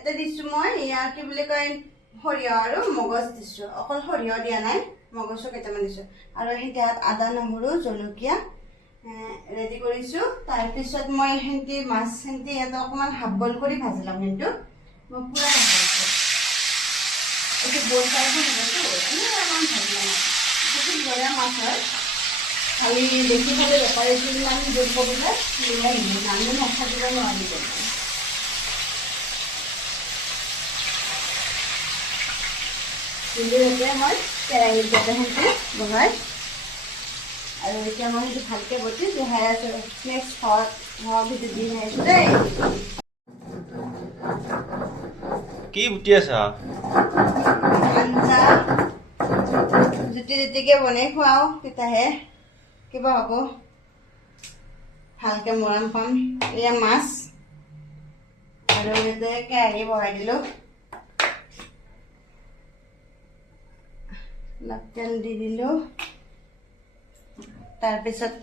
এটা দিছো মই ইয়া কি বুলি কয় সৰিয়হ আৰু মগজ দিছো অকল সৰিয়হ দিয়া নাই মগজো কেইটামান দিছো আৰু হেঁতাত আদা নহৰু জলকীয়া ৰেডি কৰিছো তাৰ পিছত মই হেঁতি মাছ হেঁতি এটা অকমান হাফ বইল কৰি ভাজিলাম কিন্তু মই পুৰা ভাজিছো এইটো বইল কৰি ভাজিছো অকমান ভাজিলাম সেইটো বঢ়িয়া মাছ হয় খালি দেখি খালি বেপাৰীটো ইমান জোৰ কৰিলে মিলাই নিদিয়ে আমি নাথাকিব নোৱাৰিব কিন্তু এতিয়া মই কেৰাহীত যাতে সেনেকৈ বনাই আৰু এতিয়া মই সেইটো ভালকৈ বটি জহাই আছো নেক্সট হোৱা ভিডিঅ' দি আহিছোঁ দেই কি বুটি আছা আঞ্জা জুতি জুতিকৈ বনাই খুৱাওঁ তেতিয়াহে কিবা হ'ব ভালকৈ মৰম পাম এয়া মাছ আৰু ইয়াতে কেৰাহী বহাই দিলোঁ অলপ তেল দি দিলোঁ তাৰপিছত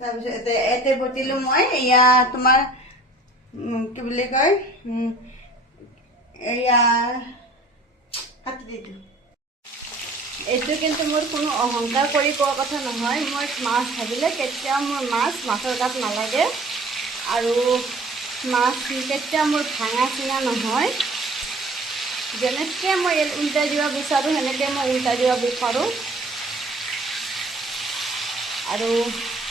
ইয়াতে বটিলোঁ মই এয়া তোমাৰ কি বুলি কয় এয়া কাটি দিলোঁ এইটো কিন্তু মোৰ কোনো অহংকাৰ কৰি কোৱা কথা নহয় মই মাছ ভাজিলে কেতিয়াও মোৰ মাছৰ গাত নালাগে আৰু মাছ কেতিয়াও মোৰ ভাঙা চিঙা নহয় যেনেকৈ মই উল্টাই দিব বিচাৰোঁ সেনেকৈ মই উল্টাই দিব বিচাৰোঁ আৰু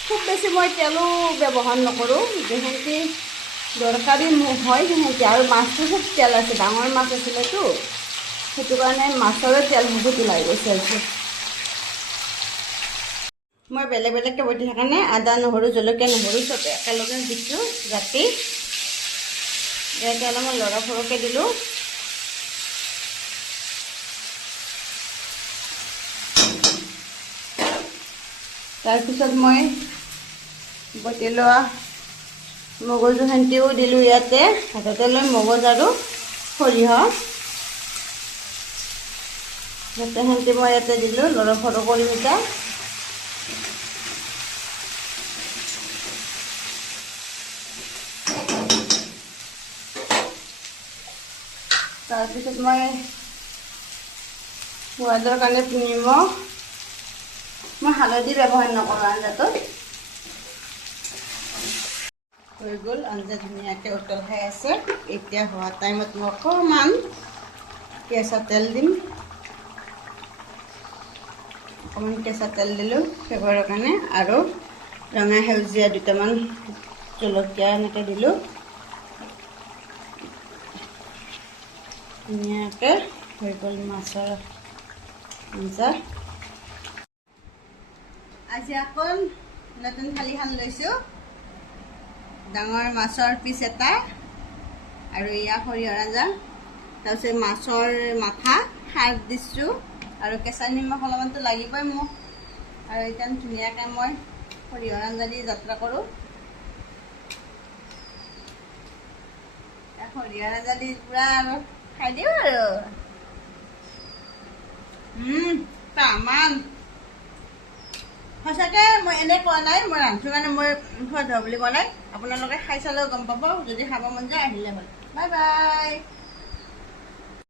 খুব বেছি মই তেলো ব্যৱহাৰ নকৰোঁ যেনেকৈ দৰকাৰী হয় সেনেকৈ আৰু মাছটো খুব তেল আছে ডাঙৰ মাছ আছিলেতো সেইটো কাৰণে মাছৰে তেল বহুত ওলাই গৈছে আজি মই বেলেগ বেলেগকৈ বটি সেইকাৰণে আদা নহৰু জলকীয়া নহৰু চব একেলগে দিছোঁ ৰাতি ইয়াতে অলপমান লৰা সৰহকৈ দিলোঁ তাৰপিছত মই বটি লোৱা মগজু খান্তিও দিলোঁ ইয়াতে হাততে লৈ মগজ আৰু সৰিয়হ ইয়াতে খান্তি মই ইয়াতে দিলোঁ লৰা সৰহ কৰি এতিয়া তাৰপিছত মই সোৱাদৰ কাৰণে নিমখ মই হালধি ব্যৱহাৰ নকৰোঁ আঞ্জাটোত হৈ গ'ল আঞ্জা ধুনীয়াকৈ উতল খাই আছে এতিয়া হোৱা টাইমত মই অকণমান কেঁচা তেল দিম অকণমান কেঁচা তেল দিলোঁ ফ্লেভাৰৰ কাৰণে আৰু ৰঙা সেউজীয়া দুটামান জলকীয়া এনেকৈ দিলোঁ ধুনীয়াকৈ হৈ গ'ল মাছৰ আঞ্জা আজি আকৌ নতুন থালিখন লৈছোঁ ডাঙৰ মাছৰ পিচ এটা আৰু এয়া সৰিয়হৰ আঞ্জা তাৰপিছত মাছৰ মাথা খাৰ দিছোঁ আৰু কেঁচা নিমখ অলপমানতো লাগিবই মোক আৰু এতিয়া ধুনীয়াকৈ মই সৰিয়হৰ আঞ্জা দি যাত্ৰা কৰোঁ সৰিয়হৰ আঞ্জা দি পূৰা আৰু খাই দিওঁ আৰু তামান সঁচাকৈ মই এনে কোৱা নাই মই ৰান্ধোঁ কাৰণে মই সোৱাদ হোৱা বুলি কোৱা নাই আপোনালোকে খাই চালেও গম পাব যদি খাব মন যায় আহিলে হ'ল বাই বাই